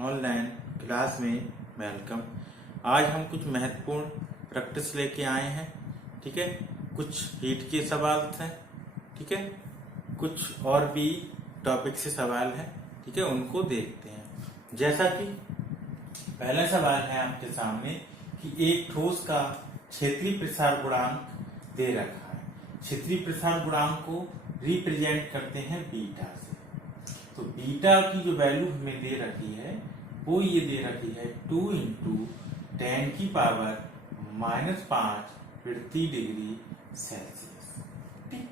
Online class में welcome. आज हम कुछ महत्वपूर्ण प्रैक्टिस लेके आए हैं। ठीक है, कुछ हीट के सवाल थे। ठीक है, कुछ और भी टॉपिक से सवाल है। ठीक है, उनको देखते हैं। जैसा कि पहला सवाल है आपके सामने कि एक ठोस का क्षेत्रीय प्रसार गुणांक दे रखा है। क्षेत्रीय प्रसार गुणांक को रिप्रेजेंट करते हैं बीटा से। तो बीटा की जो वैल्यू हमें दे रखी है वो ये दे रखी है 2 × 10⁻⁻5 प्रति डिग्री सेल्सियस। ठीक,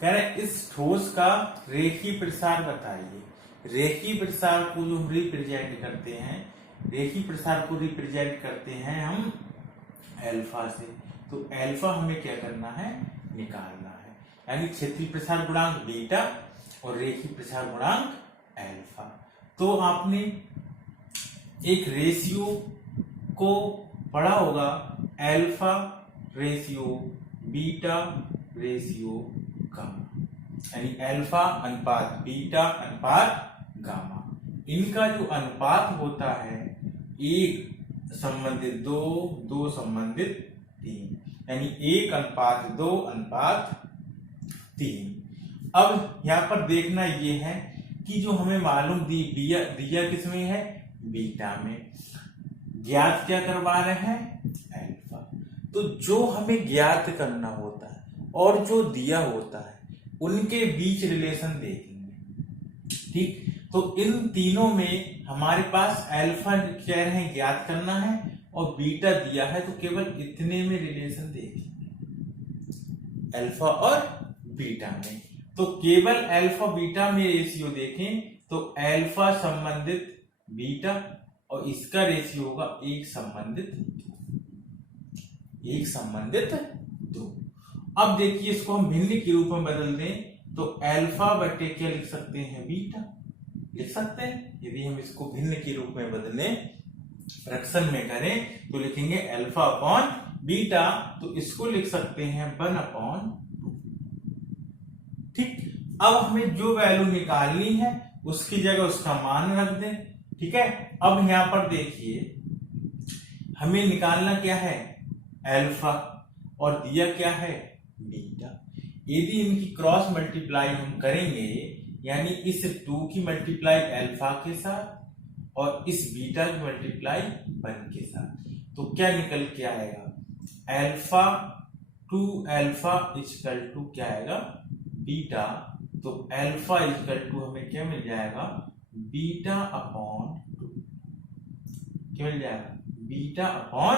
कह रहे इस ठोस का रेखीय प्रसार बताइए। रेखीय प्रसार को जो हम रिप्रेजेंट करते हैं, रेखीय प्रसार को रिप्रेजेंट करते हैं हम एल्फा से। तो एल्फा हमें क्या करना है, निकालना है। यानी क्षेत्रीय प्रसार गुणांक बीटा और रेखीय प्रसार गुणांक एल्फा। तो आपने एक रेशियो को पढ़ा होगा, alpha ratio beta ratio gamma, यानी एल्फा अनुपात बीटा अनुपात गामा। इनका जो अनुपात होता है 1 संबंधित 2, 2 संबंधित 3, यानी 1:2:3। अब यहां पर देखना ये है कि जो हमें मालूम दिया किसमें है, बीटा में। ज्ञात क्या करवा रहे हैं, एल्फा। तो जो हमें ज्ञात करना होता है और जो दिया होता है उनके बीच रिलेशन देखेंगे। ठीक, तो इन तीनों में हमारे पास एल्फा कह रहे हैं ज्ञात करना है और बीटा दिया है, तो केवल इतने में रिलेशन देखेंगे, एल्फा और बीटा में। तो केवल अल्फा बीटा में रेशियो देखें तो अल्फा संबंधित बीटा और इसका रेशियो होगा 1:2। अब देखिए इसको हम भिन्न के रूप में बदल दें तो अल्फा बटे क्या लिख सकते हैं, बीटा लिख सकते हैं। यदि हम इसको भिन्न के रूप में बदलें, फ्रैक्शन में करें तो लिखेंगे अल्फा अपॉन बीटा, तो इसको लिख सकते हैं 1/2। ठीक, अब हमें जो वैल्यू निकालनी है उसकी जगह उसका मान रख दें। ठीक है, अब यहां पर देखिए हमें निकालना क्या है, अल्फा, और दिया क्या है, बीटा। यदि इनकी क्रॉस मल्टीप्लाई हम करेंगे, यानी इस 2 की मल्टीप्लाई अल्फा के साथ और इस बीटा की मल्टीप्लाई 1 के साथ, तो क्या निकल के आएगा, alpha to alpha equal to क्या आएगा, बीटा। तो अल्फा इक्वल टू हमें क्या मिल जाएगा, बीटा अपॉन 2। क्या मिल जाएगा, बीटा अपॉन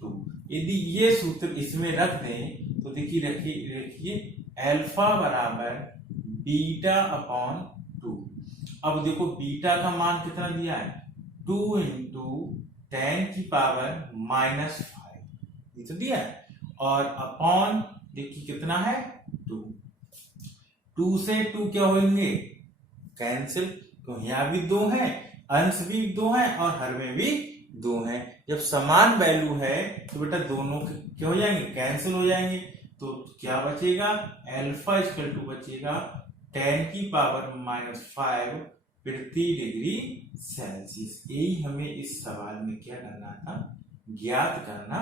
2। यदि ये सूत्र इसमें रख दें तो देखिए रखिए अल्फा बराबर बीटा अपॉन 2। अब देखो बीटा का मान कितना दिया है, 2 × 10⁻⁻5 ये तो दिया है, और अपॉन देखिए कितना है, 2 से 2 क्या होंगे, कैंसिल। तो यहां भी 2 है, अंश भी 2 है और हर में भी 2 है। जब समान वैल्यू है तो बेटा दोनों क्या हो जाएंगे, कैंसिल हो जाएंगे। तो क्या बचेगा, अल्फा इक्वल टू बचेगा 10⁻⁻5 प्रति डिग्री सेल्सियस। यही हमें इस सवाल में क्या करना था, ज्ञात करना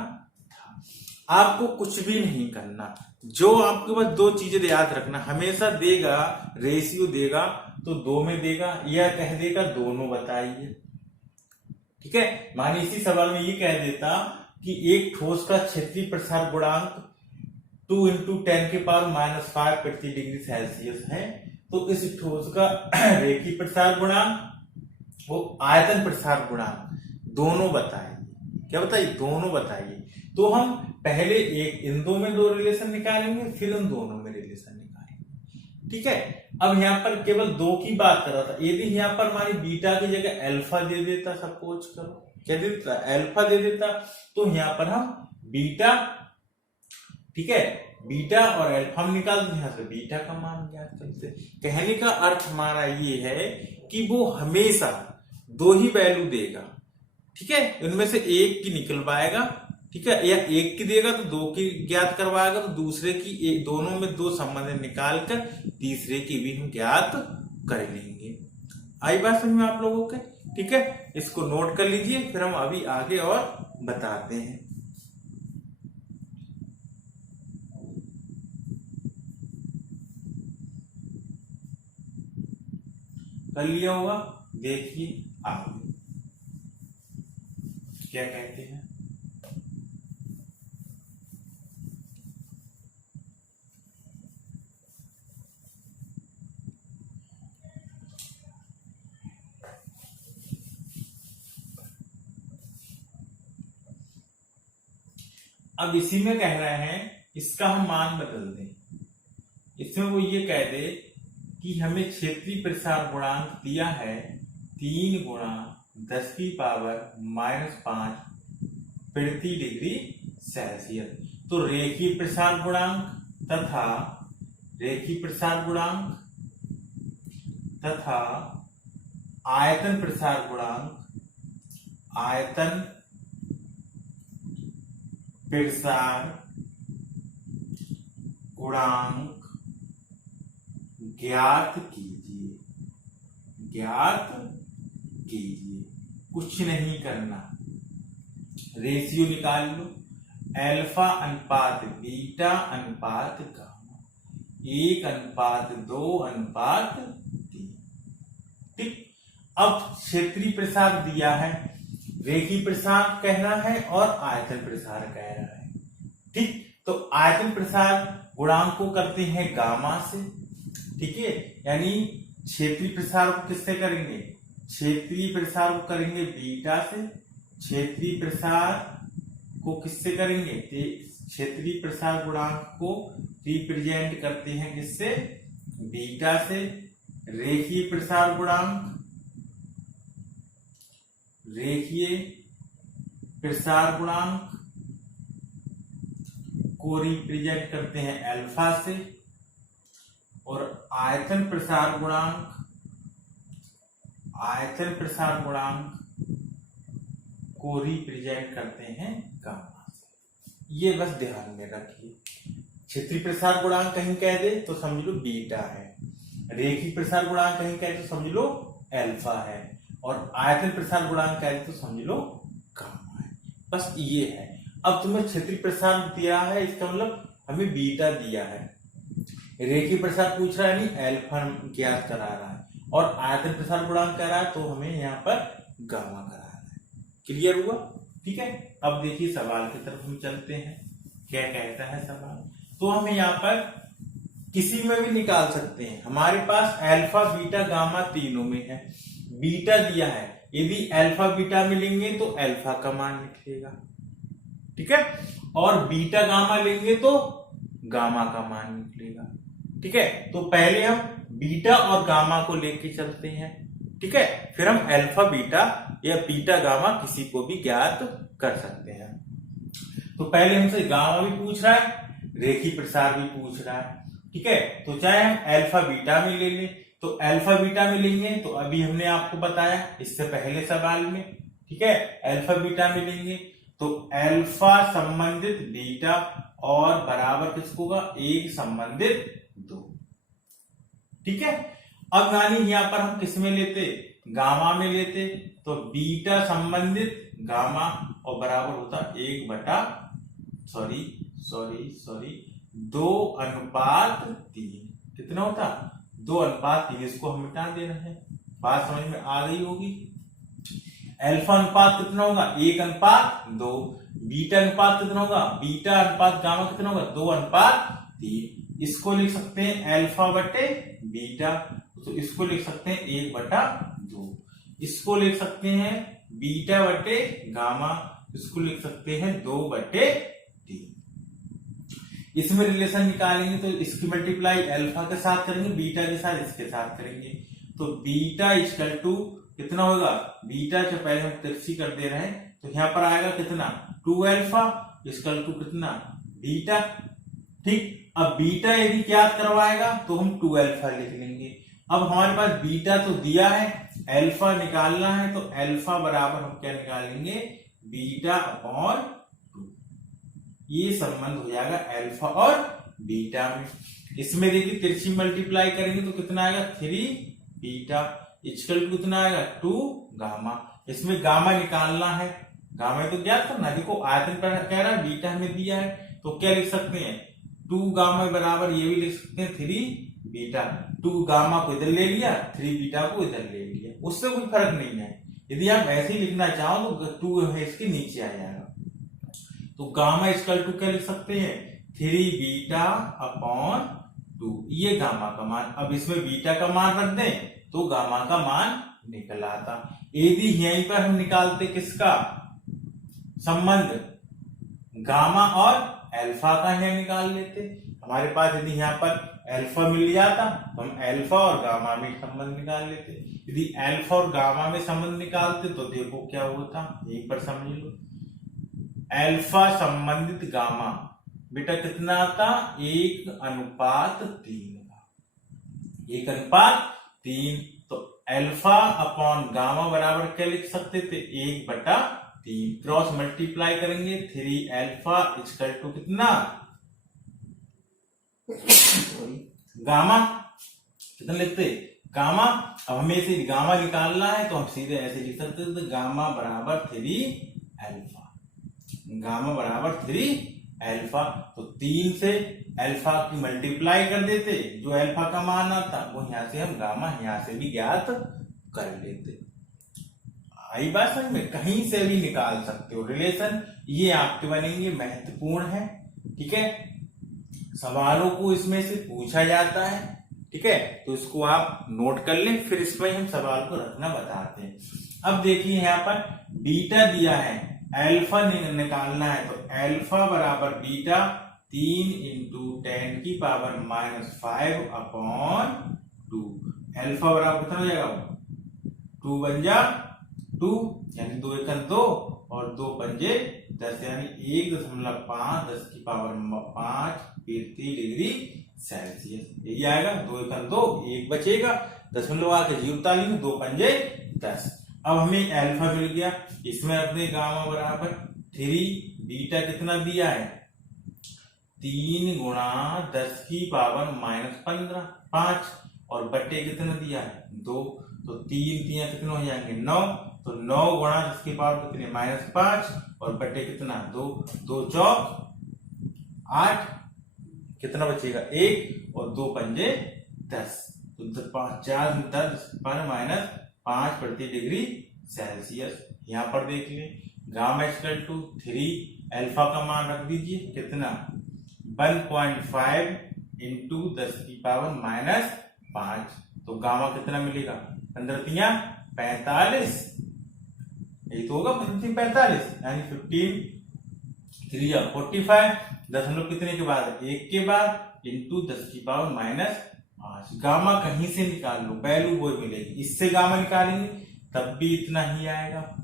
था। आपको कुछ भी नहीं करना, जो आपके पास 2 चीजें याद रखना, हमेशा देगा रेशियो देगा तो 2 में देगा या कह देगा दोनों बताइए। ठीक है, माने इसी सवाल में ये कह देता कि एक ठोस का क्षेत्रीय प्रसार गुणांक 2 × 10⁻⁻5 प्रति डिग्री सेल्सियस है, तो इस ठोस का रेखीय प्रसार गुणांक वो आयतन प्रसार गुणांक दोनों बताइए। क्या बताइए, दोनों बताइए। तो हम पहले इन 2 में 2 रिलेशन निकालेंगे, फिर उन दोनों में रिलेशन निकालेंगे। ठीक है, अब यहां पर केवल 2 की बात कर रहा था। यदि यहां पर हमारी बीटा की जगह अल्फा दे देता, सपोज करो क्या दे देता, अल्फा दे देता, तो यहां पर हम बीटा, ठीक है, बीटा और अल्फा हम निकाल दें, यहां से बीटा का मान ज्ञात करते। कहने का अर्थ हमारा ये है कि वो हमेशा 2 ही वैल्यू देगा। ठीक है, उनमें से एक की निकलवाएगा। ठीक है, या एक की देगा तो 2 की ज्ञात करवाएगा, तो दूसरे की दोनों में 2 संबंध निकाल कर तीसरे की भी हम ज्ञात कर लेंगे। आई बात समझ में आप लोगों के? ठीक है, इसको नोट कर लीजिए, फिर हम अभी आगे और बताते हैं। कर लिया होगा, देखिए आगे क्या कहते हैं। अब इसी में कह रहे हैं इसका हम मान बदल दें। इसमें वो ये कह दे कि हमें क्षेत्रीय प्रसार गुणांक दिया है 3 गुणा 10 की पावर -5 प्रति डिग्री सेल्सियस। तो रेखीय प्रसार गुणांक तथा आयतन प्रसार गुणांक ज्ञात कीजिए। कुछ नहीं करना, रेशियो निकाल लो, अल्फा अनुपात बीटा अनुपात गामा 1:2:3। ठीक, अब क्षेत्रीय प्रसार दिया है, रेखीय प्रसार कहना है और आयतन प्रसार कहना है। ठीक, तो आयतन प्रसार गुणांक को करते हैं गामा से। ठीक है, यानी क्षेत्रीय प्रसार को किससे करेंगे? क्षेत्रीय प्रसार को करेंगे बीटा से। क्षेत्रीय प्रसार को किससे करेंगे? क्षेत्रीय प्रसार गुणांक को रिप्रेजेंट करते हैं किससे? बीटा से। रेखीय प्रसार गुणांक को रिप्रेजेंट करते हैं अल्फा से, और आयतन प्रसार गुणांक को रिप्रेजेंट करते हैं गामा से। ये बस ध्यान में रखिए। क्षेत्रीय प्रसार गुणांक कहीं कह दे तो समझ लो बीटा है, रेखीय प्रसार गुणांक कहीं कह दे तो समझ लो अल्फा है, और आयतन प्रसार गुणांक कह दे तो समझ लो गामा है। बस ये है। अब तुम्हें क्षेत्रीय प्रसार दिया है, इसका मतलब हमें बीटा दिया है। रेखीय प्रसार पूछ रहा है, नहीं अल्फा ज्ञात करा रहा है, और आयतन प्रसार गुणांक कह रहा है तो हमें यहाँ पर गामा करा रहा है। क्लियर हुआ? ठीक है, अब देखिए सवाल की तरफ हम चलते हैं। क्या कहता है सवाल? तो हम यहाँ पर किसी में भी निकाल सकते हैं। हमारे पास अल्फा बीटा गामा तीनों में है। बीटा दिया है, यदि अल्फा बीटा मिलेंगे तो अल्फा का मान निकलेगा। ठीक है, और बीटा गामा लेंगे तो गामा का मान निकलेगा। ठीक है, तो पहले हम बीटा और गामा को लेके चलते हैं। ठीक है, फिर हम अल्फा बीटा या बीटा गामा किसी को भी ज्ञात कर सकते हैं। तो पहले हमसे गामा भी पूछ रहा है, रेखीय प्रसार भी पूछ रहा है। ठीक है, तो चाहे हम अल्फा बीटा में ले लें, तो अल्फा बीटा में लेंगे तो अभी हमने आपको बताया इससे पहले सवाल में। ठीक है, अल्फा बीटा में लेंगे तो अल्फा संबंधित बीटा और बराबर किसको होगा? 1 संबंधित 2। ठीक है, अब यानी यहां पर हम किस में लेते? गामा में लेते, तो बीटा संबंधित गामा और बराबर होता 2:3। कितना होता? 2:3। इसको हम मिटा दे रहे हैं। बात समझ में आ गई होगी। अल्फा अनुपात कितना होगा? 1:2। बीटा अनुपात कितना होगा? बीटा अनुपात गामा कितना होगा? 2:3। इसको लिख सकते हैं अल्फा बटे बीटा, तो इसको लिख सकते हैं 1/2। इसको लिख सकते हैं बीटा बटे गामा, इसको लिख सकते हैं 2/3। इसमें रिलेशन निकालेंगे तो इसकी मल्टीप्लाई अल्फा के साथ करेंगे, बीटा के साथ इसके साथ करेंगे, तो बीटा इक्वल टू कितना होगा? बीटा से पहले हम तिरछी कर दे रहे हैं, तो यहां पर आएगा कितना? 2α इक्वल टू कितना? बीटा। ठीक, अब बीटा यदि ज्ञात करवाएगा तो हम 2α लिख लेंगे। अब हमारे पास बीटा तो दिया है, अल्फा निकालना है, तो अल्फा बराबर हम क्या निकालेंगे? Beta upon 2। ये संबंध हो जाएगा अल्फा और बीटा में। इसमें देखिए तिरछी मल्टीप्लाई करेंगे तो कितना आएगा? 3 बीटा। इक्वल टू कितना आएगा 2 गामा। इसमें गामा निकालना है, गामा तो ज्ञात करना। देखो आयतन पर कह रहा है, बीटा हमें दिया है, तो क्या लिख सकते हैं 2 गामा बराबर ये भी लिख सकते हैं 3 बीटा। 2 गामा को इधर ले लिया, 3 बीटा को इधर ले लिया, उससे कोई फर्क नहीं है। यदि आप ऐसे ही लिखना चाहो तो 2 है इसके नीचे आ जाएगा। तो गामा इक्वल टू क्या लिख सकते हैं 3 बीटा अपॉन 2, ये गामा का मान। अब इसमें बीटा का मान रख दें तो गामा का मान निकल आता। यदि यहीं पर हम निकालते किसका संबंध, गामा और अल्फा का यह निकाल लेते। हमारे पास यदि यहाँ पर अल्फा मिल जाता तो हम अल्फा और गामा में संबंध निकाल लेते। यदि अल्फा और गामा में संबंध निकालते तो देखो क्या होता, यहीं पर समझ लो। अल्फा संबंधित गामा बेटा कितना आता 1:3 का, 1:3। तो अल्फा अपॉन गामा बराबर क्या लिख सकते थे 1/3। क्रॉस मल्टीप्लाई करेंगे 3 अल्फा इक्वल टू कितना गामा, कितना लिखते गामा। अब हमें इसे गामा निकालना है तो हम सीधे ऐसे लिख सकते थे गामा बराबर 3 अल्फा, गामा बराबर 3 अल्फा। तो 3 से अल्फा की मल्टीप्लाई कर देते, जो अल्फा का मान आता वो यहां से हम गामा यहां से भी ज्ञात कर लेते। आई बात समझ में, कहीं से भी निकाल सकते हो रिलेशन, ये आपके बनेंगे महत्वपूर्ण है। ठीक है, सवालों को इसमें से पूछा जाता है। ठीक है, तो इसको आप नोट कर लें, फिर इसमें हम सवाल को रखना बताते हैं। अब देखिए यहाँ पर बीटा दिया है, अल्फा निकालना है, तो अल्फा बराबर बीटा 3 × 10⁻⁻5 अपॉन 2। अल्फा बराबर कितना हो जाएगा 2 बन जा 2, यानी 2 × 2 और 2 पंजे 10, यानी 1.5 10⁵ डिग्री सेल्सियस। यही आएगा 2 × 2 1 बचेगा, दशमलव आके 0 ताली 2 पंजे 10। अब हमें अल्फा मिल गया, इसमें अपने गामा बराबर 3, बीटा कितना दिया है 3 × 10⁻⁻15 5, और बट्टे कितना दिया है 2, तो 3 3 कितने हो जाएंगे 9, तो 9 × 10⁻⁻5 और बट्टे कितना 2, 2 चौक 8, कितना बचेगा 1 और 2 पंजे 10, तो 4 10⁻⁻5 प्रति डिग्री सेल्सियस। यहाँ पर देख ले गामा इक्वल टू 3, अल्फा का मान रख दीजिए कितना 1.5 × 10⁻⁻5, तो गामा कितना मिलेगा 15 45, यही तो होगा 45, यानी 15 3 45, दशमलव कितने के बाद 1 के बाद इंटू 10⁻⁻5। गामा कहीं से निकाल लो, वैल्यू वो मिलेगी। इससे गामा निकालेंगे तब भी इतना ही आएगा,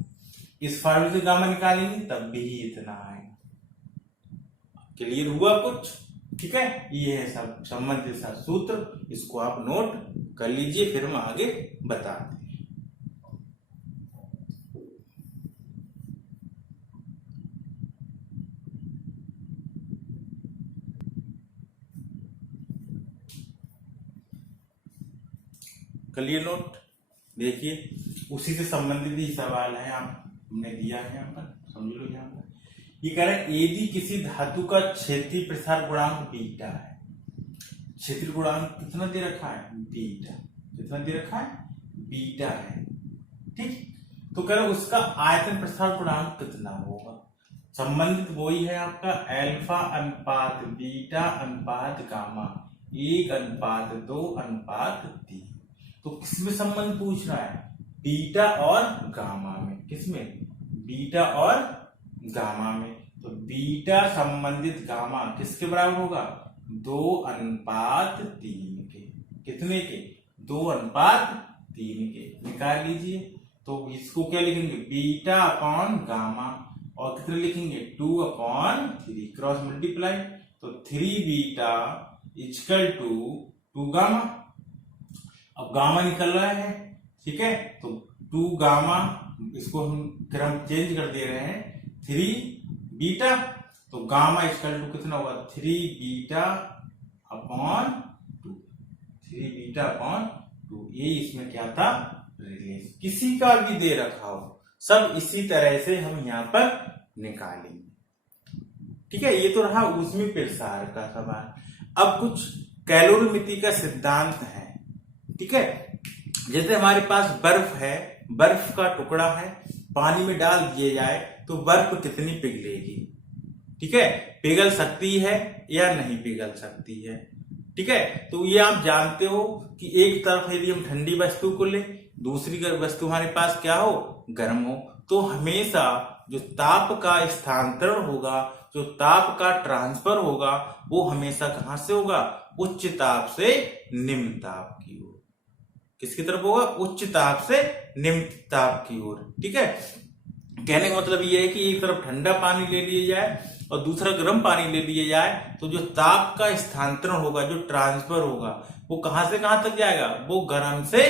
इस फार्मूले से गामा निकालेंगे तब भी इतना आएगा। क्लियर हुआ कुछ? ठीक है, ये है सब संबंधित सूत्र, इसको आप नोट कर लीजिए, फिर हम आगे बताते हैं। क्लियर नोट, देखिए उसी से संबंधित ही सवाल है, आप हमने दिया है यहाँ पर, समझ लो। यहाँ पर ये कह रहा है यदि किसी धातु का क्षेत्रीय प्रसार गुणांक बीटा है, क्षेत्रीय गुणांक कितना दे रखा है बीटा, कितना दे रखा है बीटा है, ठीक। तो कह रहा है उसका आयतन प्रसार गुणांक कितना होगा। संबंधित वही है आपका अल्फा अनुपात बीटा अनुपात गामा 1:2:3। तो किसमें संबंध पूछ रहा है बीटा और गामा में, किसमें बीटा और गामा में। तो बीटा संबंधित गामा किसके बराबर होगा 2:3 के, कितने के 2:3 के, निकाल लीजिए। तो इसको क्या लिखेंगे बीटा अपॉन गामा, और कितने लिखेंगे 2/3, क्रॉस मल्टीप्लाई, तो 3 बीटा इक्वल टू 2 गामा। अब गामा निकल रहा है, ठीक है, तो 2 गामा, इसको हम क्रम चेंज कर दे रहे हैं 3 बीटा, तो गामा इक्वल टू कितना होगा 3 बीटा अपॉन 2, 3 बीटा अपॉन 2, ये इसमें क्या था रिलेशन, किसी का भी दे रखा हो, सब इसी तरह से हम यहाँ पर निकालेंगे। ठीक है, ये तो रहा ऊष्मीय प्रसार का सवाल। अब कुछ कैलोरीमिति का सिद्धांत है। ठीक है, जैसे हमारे पास बर्फ है, बर्फ का टुकड़ा है, पानी में डाल दिया जाए तो बर्फ कितनी पिघलेगी। ठीक है, पिघल सकती है या नहीं पिघल सकती है। ठीक है, तो ये आप जानते हो कि एक तरफ यदि हम ठंडी वस्तु को ले, दूसरी वस्तु हमारे पास क्या हो, गर्म हो, तो हमेशा जो ताप का स्थानांतरण होगा, जो ताप का ट्रांसफर होगा, वो हमेशा कहां से होगा, उच्च ताप से निम्न ताप की ओर। किसकी तरफ होगा, उच्च ताप से निम्न ताप की ओर। ठीक है, कहने का मतलब ये है कि एक तरफ ठंडा पानी ले लिया जाए और दूसरा गर्म पानी ले लिया जाए, तो जो ताप का स्थानांतरण होगा, जो ट्रांसफर होगा, वो कहां से कहां तक जाएगा, वो गर्म से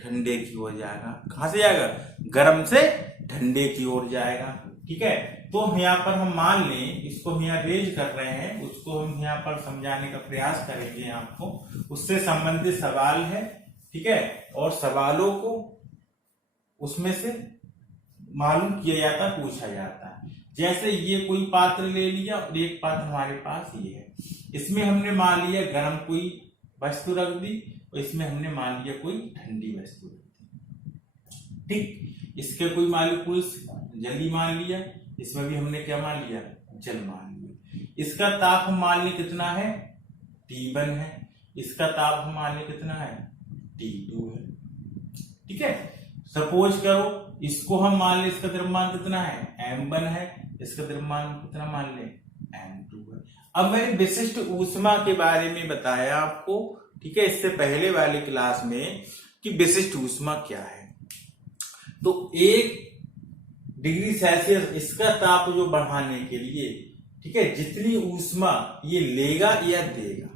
ठंडे की ओर जाएगा। कहां से जाएगा, गर्म से ठंडे की ओर जाएगा। ठीक है, तो हम यहाँ पर हम मान लें, इसको हम यहाँ रेज कर रहे हैं, उसको हम यहाँ पर समझाने का प्रयास करेंगे आपको, उससे संबंधित सवाल है। ठीक है, और सवालों को उसमें से मालूम किया जाता, पूछा जाता है। जैसे ये कोई पात्र ले लिया और एक पात्र हमारे पास ये है, इसमें हमने मान लिया गर्म कोई वस्तु रख दी और इसमें हमने मान लिया कोई ठंडी वस्तु रख दी। ठीक, इसके कोई मालिक्यूल्स जली मान लिया, इसमें भी हमने क्या मान लिया, जल मान लिया। इसका ताप हम मान लिया कितना है, T1 है, इसका ताप हम मान लिया कितना है, T2 है। ठीक है, सपोज करो इसको हम मान ले, इसका द्रव्यमान कितना है, M1 है, इसका द्रव्यमान कितना मान ले, M2 है। अब मैंने विशिष्ट ऊष्मा के बारे में बताया आपको, ठीक है, इससे पहले वाली क्लास में, कि विशिष्ट ऊष्मा क्या है। तो 1 डिग्री सेल्सियस इसका ताप जो बढ़ाने के लिए, ठीक है, जितनी ऊष्मा ये लेगा या देगा,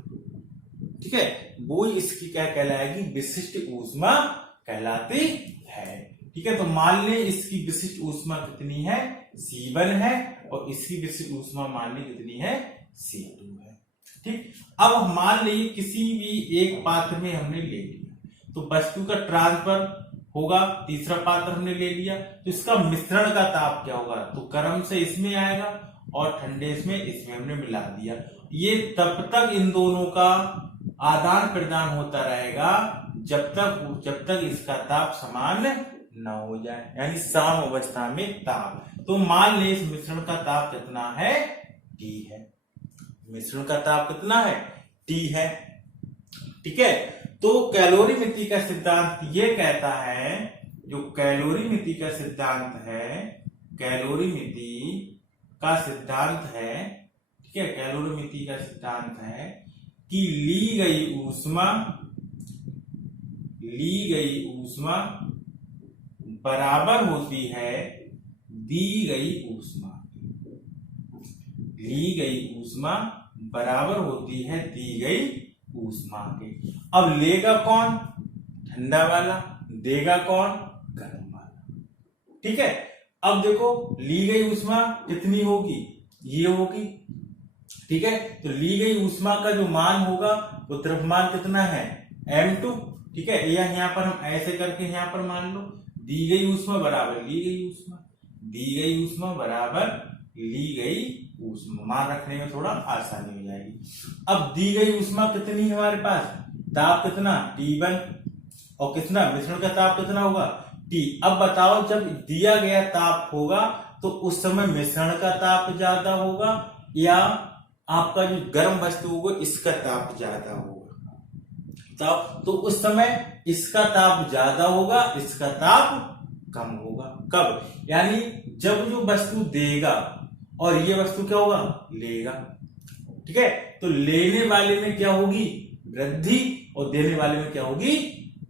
ठीक है, वो इसकी क्या कहलाएगी, विशिष्ट ऊष्मा कहलाती है। ठीक है, तो मान ले इसकी विशिष्ट ऊष्मा कितनी है, C1 है, और इसकी विशिष्ट ऊष्मा मान ले कितनी है, C2 है। ठीक, अब मान ली किसी भी एक पात्र में हमने ले लिया, तो वस्तु का ट्रांसफर होगा, तीसरा पात्र हमने ले लिया, तो इसका मिश्रण का ताप क्या होगा, तो गर्म से इसमें आएगा और ठंडे में इसमें हमने मिला दिया। ये तब तक इन दोनों का आदान प्रदान होता रहेगा जब तक इसका ताप समान न हो जाए, यानी सम अवस्था में ताप। तो मान ले इस मिश्रण का ताप कितना है, T है। मिश्रण का ताप कितना है, T है। ठीक है, तो कैलोरीमिति का सिद्धांत ये कहता है, जो कैलोरीमिति का सिद्धांत है, कैलोरीमिति का सिद्धांत है, ठीक है, कैलोरीमिति का सिद्धांत है कि ली गई ऊष्मा बराबर होती है दी गई ऊष्मा। ली गई ऊष्मा बराबर होती है दी गई ऊष्मा के। अब लेगा कौन, ठंडा वाला, देगा कौन, गर्म वाला। ठीक है, अब देखो ली गई ऊष्मा कितनी होगी, ये होगी। ठीक है, तो ली गई ऊष्मा का जो मान होगा वो द्रव्यमान कितना है, M2। ठीक है, या यहाँ पर हम ऐसे करके यहाँ पर मान लो, दी गई ऊष्मा बराबर ली गई ऊष्मा, दी गई ऊष्मा बराबर ली गई ऊष्मा, मान रखने में थोड़ा आसानी हो जाएगी। अब दी गई ऊष्मा कितनी है हमारे पास, ताप कितना, T1, और कितना मिश्रण का ताप कितना होगा, T। अब बताओ जब दिया गया ताप होगा तो उस समय मिश्रण का ताप ज्यादा होगा या आपका जो गर्म वस्तु होगा इसका ताप ज्यादा होगा, तो उस समय इसका ताप ज्यादा होगा, इसका ताप कम होगा। कब, यानी जब जो वस्तु देगा और ये वस्तु क्या होगा, लेगा। ठीक है, तो लेने वाले में क्या होगी, वृद्धि, और देने वाले में क्या होगी,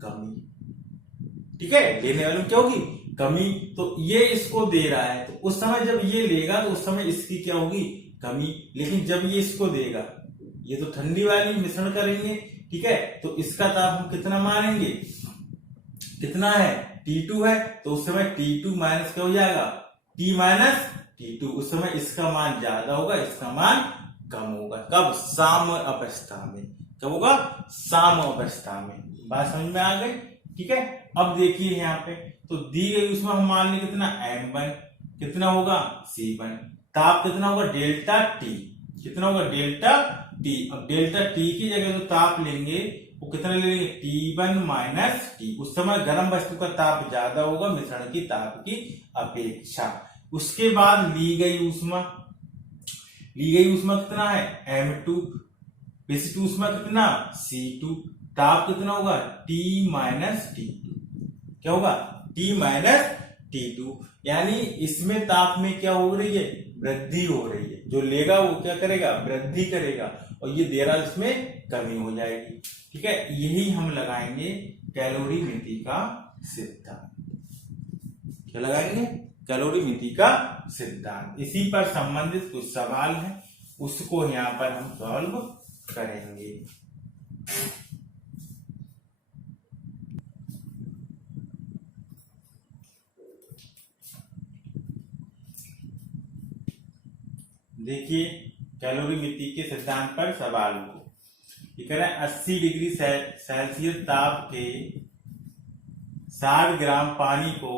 कमी। ठीक है, लेने वाले में क्या होगी, कमी। तो ये इसको दे रहा है, तो उस समय जब ये लेगा तो उस समय इसकी क्या होगी, कमी। लेकिन जब ये इसको देगा, ये तो ठंडी वाली मिश्रण करेंगे, ठीक है, तो इसका ताप हम कितना मानेंगे, कितना है, T2 है, तो उस समय T2 माइनस क्या हो जाएगा, T माइनस T2। उस समय इसका मान ज्यादा होगा, इसका मान कम होगा। कब, साम्य अवस्था में। कब होगा, साम्य अवस्था में। बात समझ में आ गई। ठीक है। अब देखिए यहाँ पे तो दी गई उसमें हम मान लें कितना m1, कितना होगा C1, ताप कितना होगा डेल्टा टी, कितना होगा डेल्टा टी। अब डेल्टा टी की जगह जो ताप लेंगे वो कितना ले लेंगे T1 माइनस टी। उस समय गर्म वस्तु का ताप ज्यादा होगा मिश्रण की ताप की अपेक्षा। उसके बाद ली गई ऊष्मा कितना है m2, विशिष्ट ऊष्मा कितना C2, ताप कितना होगा T माइनस T2, क्या होगा T माइनस T2। यानी इसमें ताप में क्या हो रही है वृद्धि हो रही है, जो लेगा वो क्या करेगा वृद्धि करेगा और ये दे रहा इसमें कमी हो जाएगी। ठीक है, यही हम लगाएंगे कैलोरीमिति का सिद्धांत। क्या लगाएंगे कैलोरीमिति का सिद्धांत। इसी पर संबंधित कुछ सवाल है उसको यहाँ पर हम सॉल्व करेंगे। देखिए कैलोरीमिति के सिद्धांत पर सवाल को कह रहा है 80 डिग्री सेल्सियस ताप के 60 ग्राम पानी को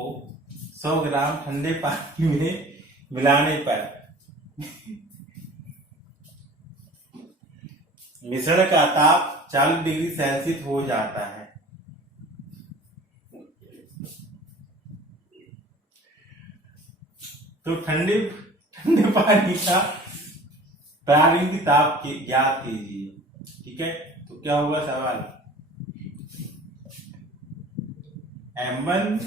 100 ग्राम ठंडे पानी में मिलाने पर मिश्रण का ताप 40 डिग्री सेल्सियस हो जाता है। तो ठंडे पानी का प्रारंभिक ताप ज्ञात कीजिए। ठीक है, तो क्या होगा सवाल m1